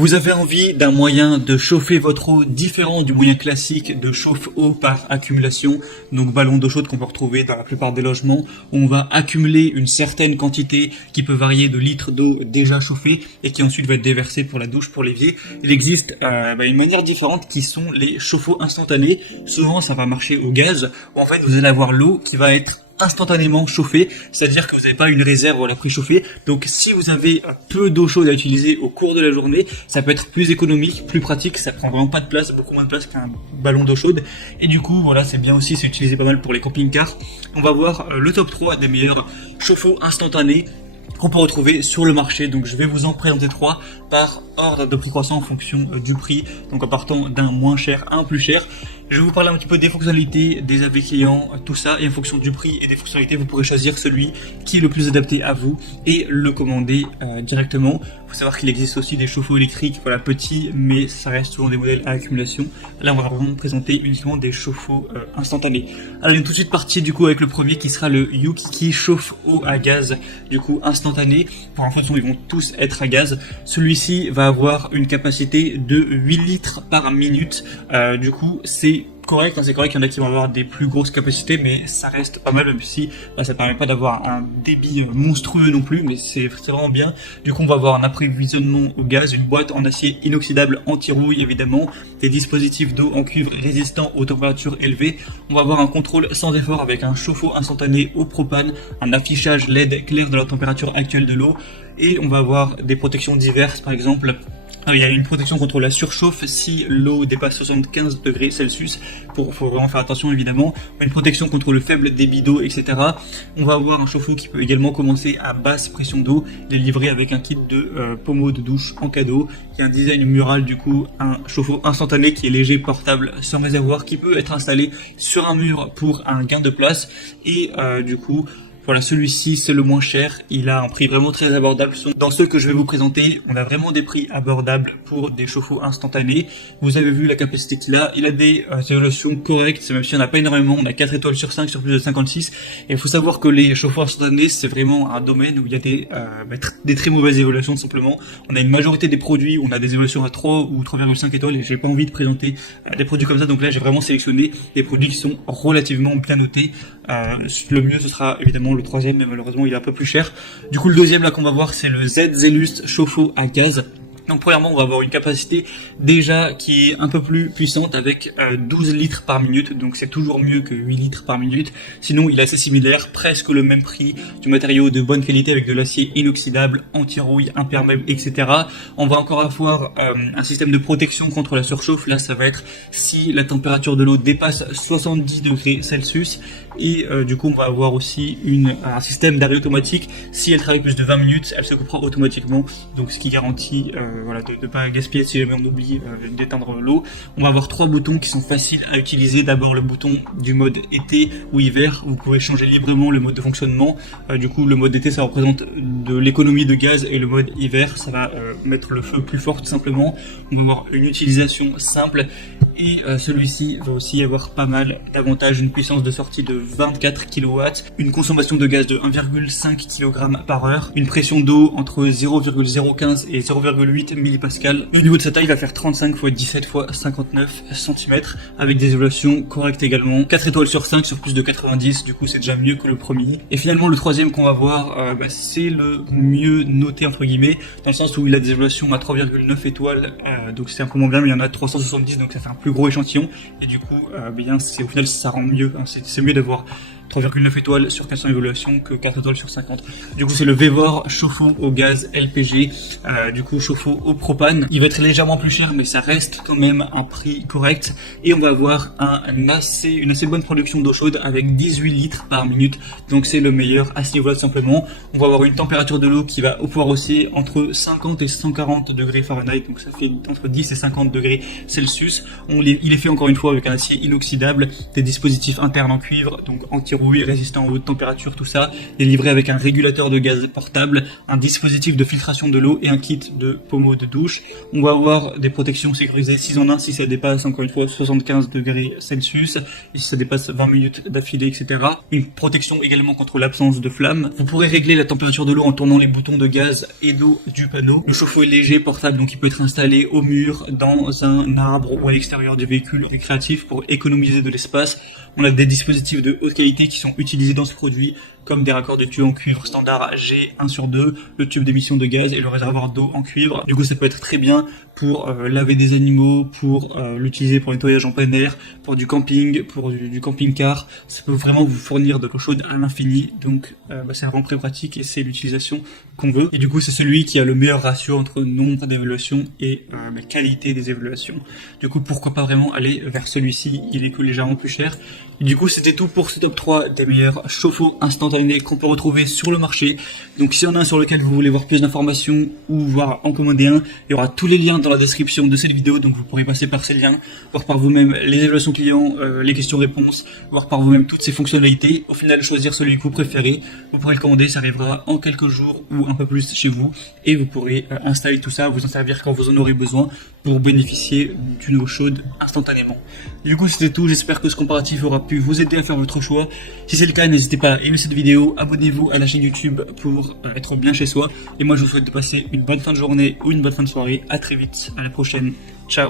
Vous avez envie d'un moyen de chauffer votre eau différent du moyen classique de chauffe-eau par accumulation, donc ballon d'eau chaude qu'on peut retrouver dans la plupart des logements. On va accumuler une certaine quantité qui peut varier de litres d'eau déjà chauffée et qui ensuite va être déversée pour la douche, pour l'évier. Il existe une manière différente qui sont les chauffe-eau instantanés. Souvent ça va marcher au gaz, où en fait vous allez avoir l'eau qui va être instantanément chauffée, c'est-à-dire que vous n'avez pas une réserve à la préchauffer. Donc si vous avez peu d'eau chaude à utiliser au cours de la journée, ça peut être plus économique, plus pratique, ça prend vraiment pas de place, beaucoup moins de place qu'un ballon d'eau chaude. Et du coup, voilà, c'est bien aussi, c'est utilisé pas mal pour les camping-cars. On va voir le top 3 des meilleurs chauffe-eau instantanés qu'on peut retrouver sur le marché. Donc je vais vous en présenter 3 par ordre de prix croissant en fonction du prix, donc en partant d'un moins cher à un plus cher. Je vais vous parler un petit peu des fonctionnalités, des avis clients, tout ça, et en fonction du prix et des fonctionnalités, vous pourrez choisir celui qui est le plus adapté à vous et le commander directement. Il faut savoir qu'il existe aussi des chauffe-eau électriques, voilà, petits, mais ça reste toujours des modèles à accumulation. Là, on va vraiment présenter uniquement des chauffe-eau instantanés. Alors, on est tout de suite parti du coup avec le premier qui sera le Yukiki chauffe-eau à gaz, du coup instantané. Pour information, ils vont tous être à gaz. Celui-ci va avoir une capacité de 8 litres par minute. Du coup, c'est correct, c'est correct, il y en a qui vont avoir des plus grosses capacités, mais ça reste pas mal, même si ça permet pas d'avoir un débit monstrueux non plus, mais c'est vraiment bien. Du coup, on va avoir un approvisionnement au gaz, une boîte en acier inoxydable anti-rouille évidemment, des dispositifs d'eau en cuivre résistants aux températures élevées. On va avoir un contrôle sans effort avec un chauffe-eau instantané au propane, un affichage LED clair de la température actuelle de l'eau, et on va avoir des protections diverses, par exemple. Il y a une protection contre la surchauffe si l'eau dépasse 75 degrés Celsius. Faut vraiment faire attention évidemment. Une protection contre le faible débit d'eau, etc. On va avoir un chauffe-eau qui peut également commencer à basse pression d'eau. Il est livré avec un kit de pommeau de douche en cadeau. Il y a un design mural du coup, un chauffe-eau instantané qui est léger, portable, sans réservoir, qui peut être installé sur un mur pour un gain de place. Et du coup, voilà, celui-ci, c'est le moins cher. Il a un prix vraiment très abordable. Dans ceux que je vais vous présenter, on a vraiment des prix abordables pour des chauffe-eau instantanés. Vous avez vu la capacité qu'il a. Il a des évaluations correctes, même si on n'a pas énormément. On a 4 étoiles sur 5 sur plus de 56. Et il faut savoir que les chauffe-eau instantanés, c'est vraiment un domaine où il y a des très mauvaises évaluations, tout simplement. On a une majorité des produits, on a des évaluations à 3 ou 3,5 étoiles. Et j'ai pas envie de présenter des produits comme ça. Donc là, j'ai vraiment sélectionné des produits qui sont relativement bien notés. Le mieux, ce sera évidemment le troisième, mais malheureusement il est un peu plus cher. Du coup, le deuxième là qu'on va voir, c'est le Z Zelust chauffe-eau à gaz. Donc premièrement, on va avoir une capacité déjà qui est un peu plus puissante avec 12 litres par minute, donc c'est toujours mieux que 8 litres par minute. Sinon, il est assez similaire, presque le même prix, du matériau de bonne qualité avec de l'acier inoxydable, anti-rouille, imperméable, etc. On va encore avoir un système de protection contre la surchauffe. Là, ça va être si la température de l'eau dépasse 70 degrés Celsius. Et du coup, on va avoir aussi un système d'arrêt automatique. Si elle travaille plus de 20 minutes, elle se coupera automatiquement, donc ce qui garantit voilà, de ne pas gaspiller si jamais on oublie d'éteindre l'eau. On va avoir 3 boutons qui sont faciles à utiliser. D'abord le bouton du mode été ou hiver, vous pouvez changer librement le mode de fonctionnement. Du coup, le mode été, ça représente de l'économie de gaz, et le mode hiver, ça va mettre le feu plus fort tout simplement. On va avoir une utilisation simple, et celui-ci va aussi avoir pas mal d'avantages. Une puissance de sortie de 24 kW, une consommation de gaz de 1,5 kg par heure, une pression d'eau entre 0,015 et 0,8 millipascal. Le niveau de sa taille va faire 35 x 17 x 59 cm, avec des évaluations correctes également. 4 étoiles sur 5 sur plus de 90, du coup c'est déjà mieux que le premier. Et finalement le troisième qu'on va voir, c'est le mieux noté entre guillemets, dans le sens où il a des évaluations à 3,9 étoiles, donc c'est un peu moins bien, mais il y en a 370, donc ça fait un plus gros échantillon, et du coup au final ça rend mieux, hein, c'est mieux d'avoir 3,9 étoiles sur 400 évaluations que 4 étoiles sur 50. Du coup, c'est le Vevor chauffe-eau au gaz LPG, du coup chauffe-eau au propane. Il va être légèrement plus cher, mais ça reste quand même un prix correct. Et on va avoir une assez bonne production d'eau chaude avec 18 litres par minute. Donc c'est le meilleur à ce niveau-là tout simplement. On va avoir une température de l'eau qui va pouvoir osciller entre 50 et 140 degrés Fahrenheit. Donc ça fait entre 10 et 50 degrés Celsius. Il est fait encore une fois avec un acier inoxydable, des dispositifs internes en cuivre, donc anti anti-rouille, résistant aux hautes températures, tout ça. Il est livré avec un régulateur de gaz portable, un dispositif de filtration de l'eau et un kit de pommeau de douche. On va avoir des protections sécurisées 6 en 1 si ça dépasse encore une fois 75 degrés Celsius et si ça dépasse 20 minutes d'affilée, etc. Une protection également contre l'absence de flammes. Vous pourrez régler la température de l'eau en tournant les boutons de gaz et d'eau du panneau. Le chauffe-eau est léger, portable, donc il peut être installé au mur, dans un arbre ou à l'extérieur du véhicule récréatif pour économiser de l'espace. On a des dispositifs de haute qualité qui sont utilisés dans ce produit, comme des raccords de tuyaux en cuivre standard G1/2, le tube d'émission de gaz et le réservoir d'eau en cuivre. Du coup, ça peut être très bien pour laver des animaux, pour l'utiliser pour nettoyage en plein air, pour du camping, pour du camping-car. Ça peut vraiment vous fournir de l'eau chaude à l'infini. Donc, c'est vraiment très pratique et c'est l'utilisation qu'on veut. Et du coup, c'est celui qui a le meilleur ratio entre nombre d'évaluations et qualité des évaluations. Du coup, pourquoi pas vraiment aller vers celui-ci? Il est légèrement plus cher. Et du coup, c'était tout pour ce top 3 des meilleurs chauffe-eau instantanés qu'on peut retrouver sur le marché. Donc, s'il y en a un sur lequel vous voulez voir plus d'informations ou voir en commander un, il y aura tous les liens dans la description de cette vidéo. Donc, vous pourrez passer par ces liens, voir par vous-même les évaluations clients, les questions-réponses, voir par vous-même toutes ces fonctionnalités. Au final, choisir celui que vous préférez. Vous pourrez le commander, ça arrivera en quelques jours ou un peu plus chez vous. Et vous pourrez installer tout ça, vous en servir quand vous en aurez besoin pour bénéficier d'une eau chaude instantanément. Du coup, c'était tout. J'espère que ce comparatif aura pu vous aider à faire votre choix. Si c'est le cas, n'hésitez pas à aimer cette vidéo, abonnez-vous à la chaîne YouTube pour être bien chez soi. Et moi, je vous souhaite de passer une bonne fin de journée ou une bonne fin de soirée. À très vite, à la prochaine. Ciao.